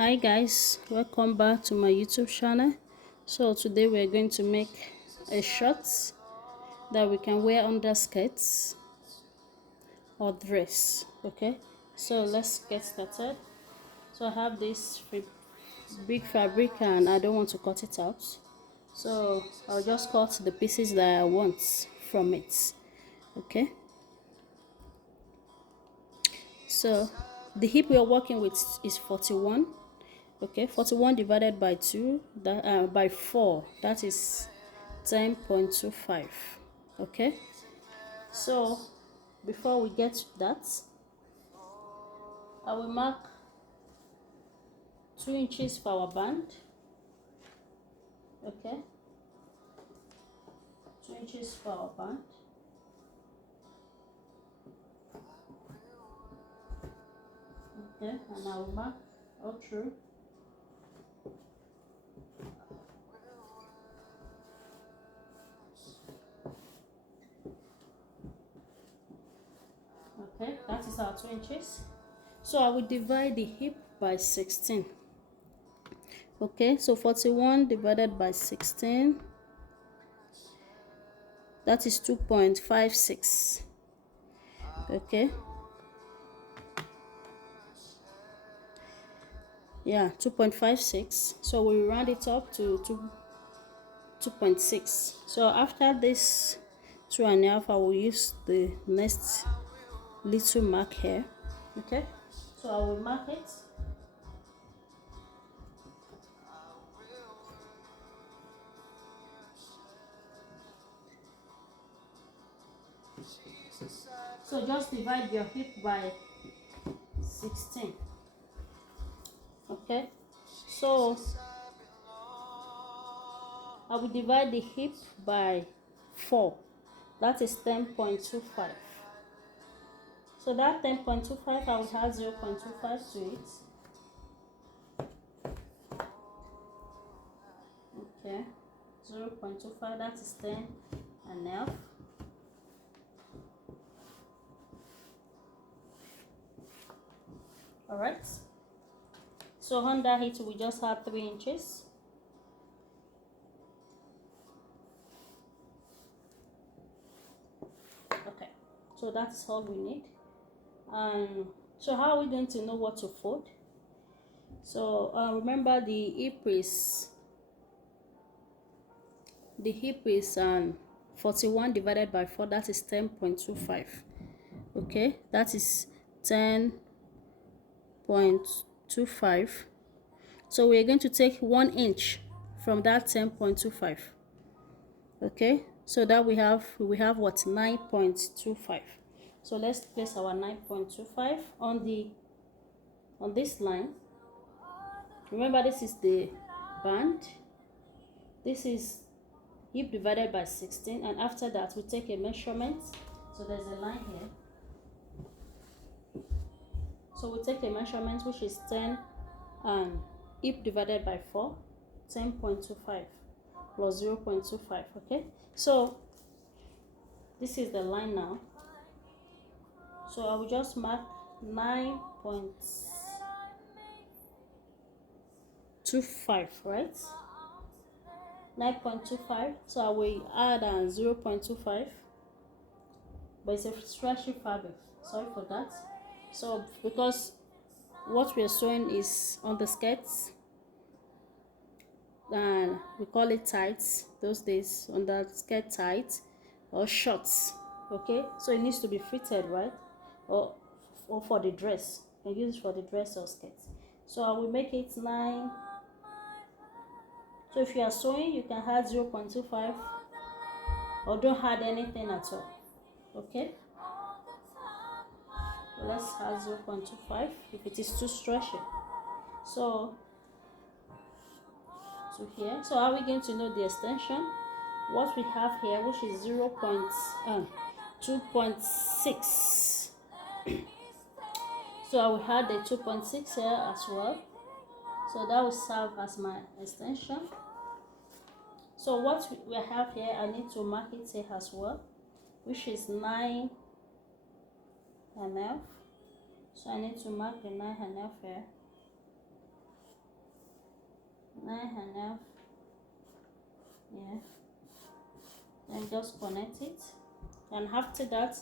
Hi guys, welcome back to my YouTube channel. So today we're going to make a shirt that we can wear under skirts or dress. Okay, so let's get started. So I have this big fabric and I don't want to cut it out, so I'll just cut the pieces that I want from it. Okay, so the hip we are working with is 41. Okay, 41 divided by 2, that by 4, that is 10.25. Okay, so before we get to that, I will mark 2 inches for our band. Okay, 2 inches for our band. Okay, and I will mark all through. Okay, that is our 2 inches. So I will divide the hip by 16. Okay, so 41 divided by 16, that is 2.56. Okay, yeah, 2.56. So we round it up to 2.6. So after this 2.5, I will use the next little mark here. Okay, so I will mark it. So just divide your hip by 16. Okay, so I will divide the hip by 4, that is 10.25. So that 10.25, I will add 0.25 to it. Okay, 0.25, that is 10.5. Alright, so under it we just have 3 inches. Okay, so that's all we need. And so how are we going to know what to fold? So remember the hip is 41 divided by 4, that is 10.25. okay, that is 10.25. so we're going to take 1 inch from that 10.25. okay, so that we have what, 9.25. so let's place our 9.25 on this line. Remember, this is the band, this is hip divided by 16, and after that we take a measurement. So there's a line here, so we take a measurement which is 10, and hip divided by 4, 10.25 plus 0.25. okay, so this is the line now. So I will just mark 9.25, right? 9.25. so I will add 0.25, but it's a stretchy fabric, sorry for that. So because what we are sewing is on the skirts, and we call it tights those days, on the skirt tights or shorts. Okay, so it needs to be fitted, right? or for the dress, you can use it for the dress or skirts. So I will make it 9. So if you are sewing, you can add 0.25 or don't add anything at all. Okay, so let's add 0.25 if it is too stretchy. So to here, so how are we going to know the extension? What we have here, which is 2.6. so I will add the 2.6 here as well, so that will serve as my extension. So what we have here, I need to mark it here as well, which is 9.5. So I need to mark the 9.5 here. 9.5, yeah, then just connect it, and after that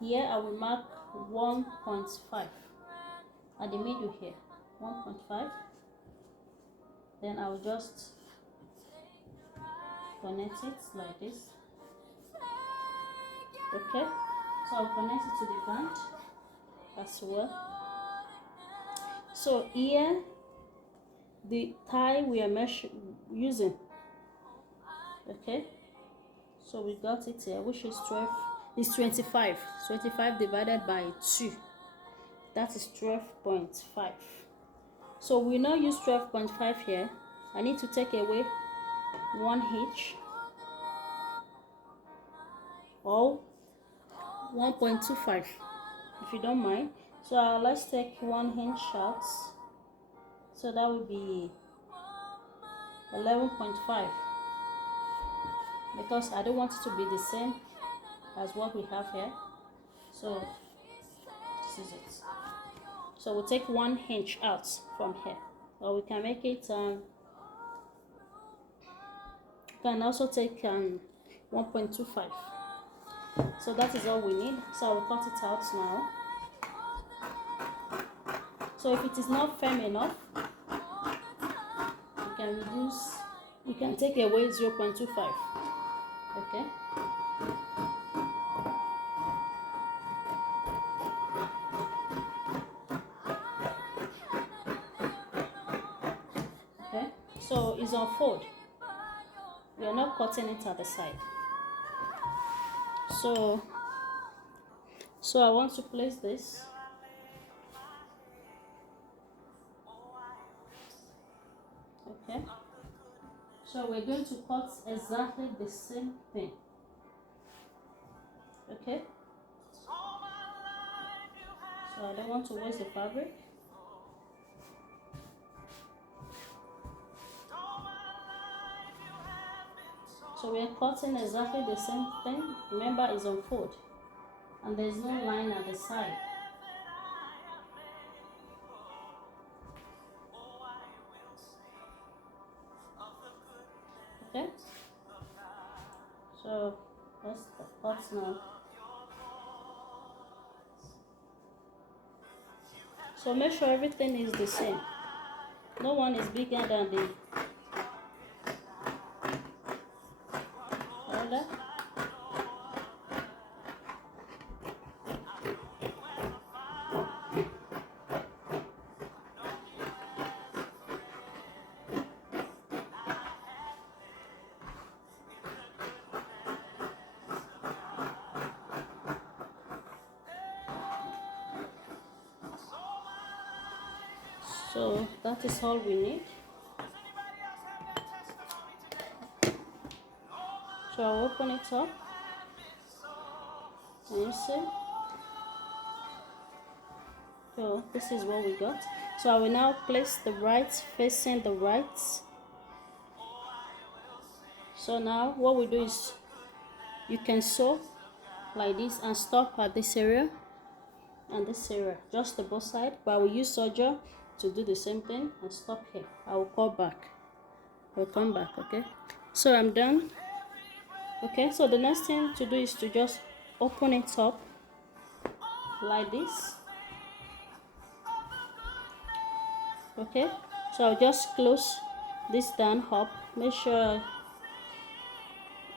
here I will mark 1.5 at the middle here, 1.5, then I will just connect it like this. Okay, so I'll connect it to the band as well. So here the tie we are using, okay, so we got it here, which is 12, is 25 divided by 2, that is 12.5. so we now use 12.5 here. I need to take away 1 each, or 1.25 if you don't mind. So let's take 1 inch out, so that would be 11.5, because I don't want it to be the same as what we have here. So this is it. So we'll take 1 inch out from here, or we can make it can also take 1.25. so that is all we need. So I will cut it out now. So if it is not firm enough, you can reduce, you can take away 0.25. okay, okay, so it's on fold, we are not cutting it at the side. So I want to place this, okay, so we're going to cut exactly the same thing, okay, so I don't want to waste the fabric. So we're cutting exactly the same thing. Remember, it's on fold and there's no line at the side. Okay, so that's the cut now. So make sure everything is the same. No one is bigger than the other. So that is all we need. So I'll open it up. Can you see? So this is what we got. So I will now place the right facing the right. So now what we do is, you can sew like this and stop at this area and this area, just the both side, but I will use serger to do the same thing and stop here. I will call back, I'll come back. Okay, so I'm done. Okay, so the next thing to do is to just open it up like this. Okay, so I'll just close this down up, make sure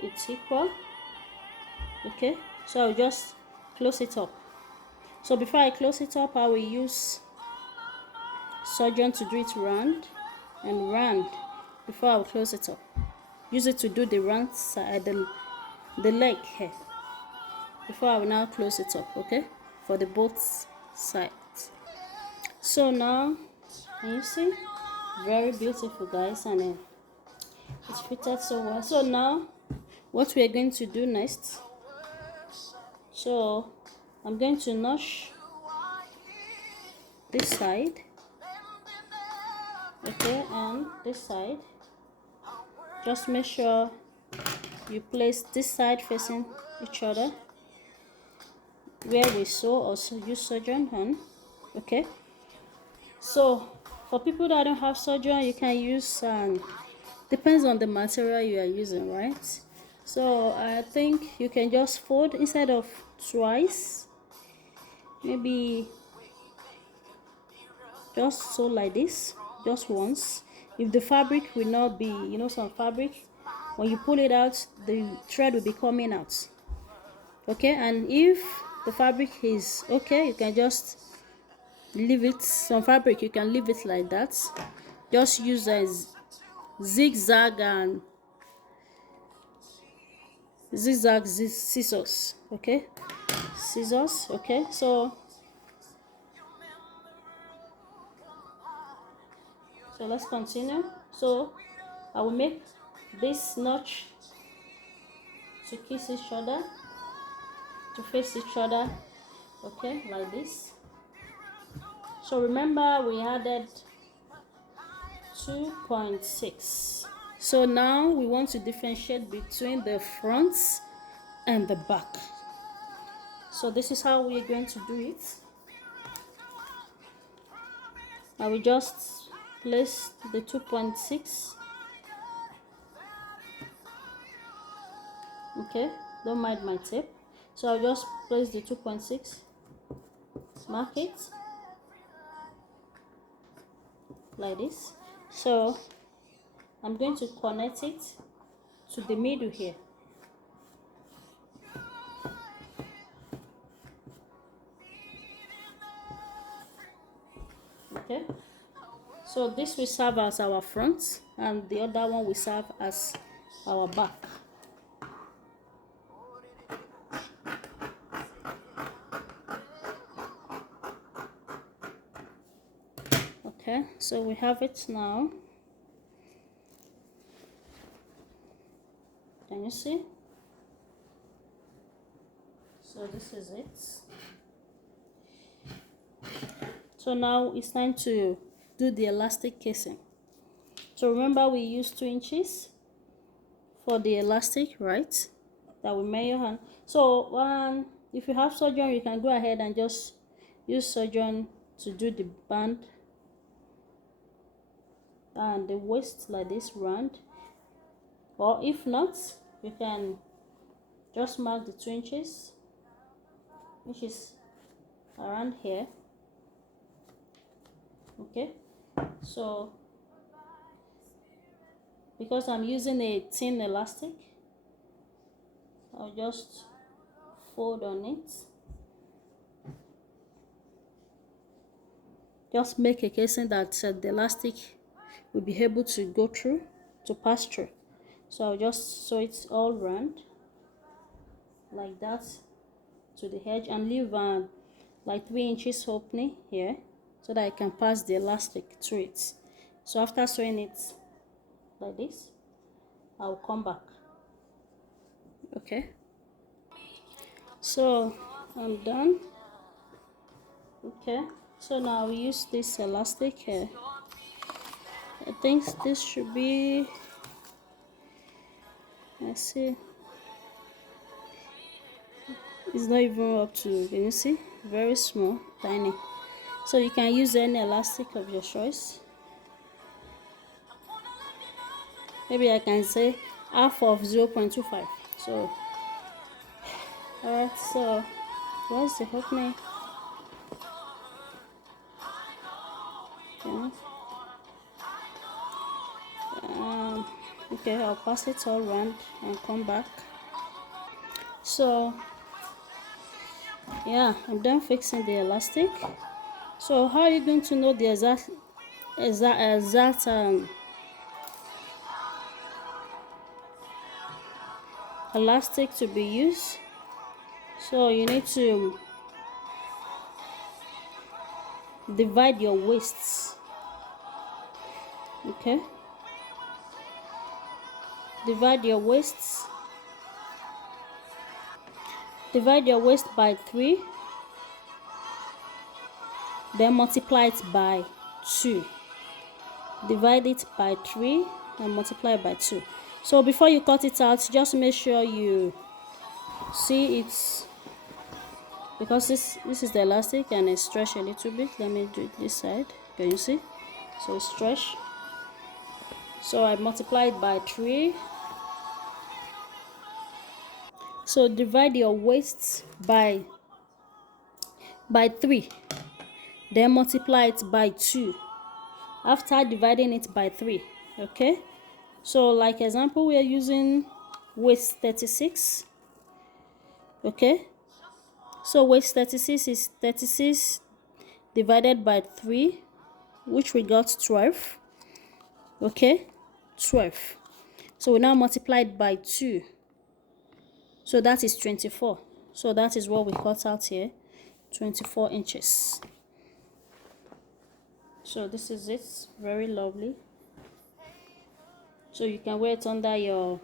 it's equal. Okay, so I'll just close it up. So before I close it up, I will use sergeant to do it round and round before I'll close it up. Use it to do the round side, the leg here, before I will now close it up. Okay, for the both sides. So now, can you see? Very beautiful, guys, and it's fitted so well. So now what we are going to do next, so I'm going to notch this side, okay, and this side. Just make sure you place this side facing each other where we sew, or use sergeant on. Okay, so For people that don't have surgeon, you can use depends on the material you are using, right? So I think you can just fold instead of twice, maybe just sew like this, just once. If the fabric will not be, you know, some fabric, when you pull it out, the thread will be coming out. Okay, and if the fabric is okay, you can just leave it. Some fabric you can leave it like that. Just use as zigzag and zigzag scissors. Okay, scissors. Okay, so let's continue. So I will make this notch to kiss each other, to face each other. Okay, like this. So remember we added 2.6. So now we want to differentiate between the front and the back. So this is how we are going to do it. I will just place the 2.6. Okay, don't mind my tape. So I'll just place the 2.6, mark it like this. So I'm going to connect it to the middle here. Okay, so this will serve as our front and the other one will serve as our back. Okay, so we have it now. Can you see? So this is it. So now it's time to do the elastic casing. So remember we used 2 inches for the elastic, right? That we measure hand. So if you have surgeon, you can go ahead and just use surgeon to do the band and the waist like this round. Or if not, you can just mark the 2 inches, which is around here. Okay, so because I'm using a thin elastic, I'll just fold on it. Just make a casing that the elastic will be able to go through, to pass through. So I'll just sew it all round like that to the edge and leave like 3 inches opening here so that I can pass the elastic through it. So after sewing it like this, I'll come back. Okay, so I'm done. Okay, so now we use this elastic here. I think this should be, let's see, it's not even up to, can you see, very small, tiny. So you can use any elastic of your choice. Maybe I can say half of 0.25. So alright, so what's the opening? Okay. Okay, I'll pass it all around and come back. So yeah, I'm done fixing the elastic. So how are you going to know the exact elastic to be used? So you need to divide your waists. Okay, divide your waists. Divide your waist by 3, then multiply it by 2. Divide it by 3 and multiply by 2. So before you cut it out, just make sure you see it's, because this is the elastic and it's stretched a little bit. Let me do it this side. Can you see? So stretch. So I multiplied by 3. So divide your waist by 3, then multiply it by 2 after dividing it by 3. Okay, so like example, we are using waist 36. Okay, so waist 36 is 36 divided by 3, which we got 12. Okay, 12. So we now multiplied by 2, so that is 24. So that is what we cut out here, 24 inches. So this is it, very lovely. So you can wear it under your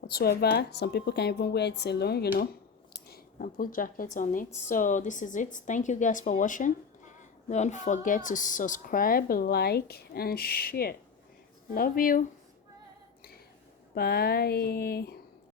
whatsoever. Some people can even wear it alone, you know, and put jackets on it. So this is it. Thank you guys for watching. Don't forget to subscribe, like, and share. Love you. Bye.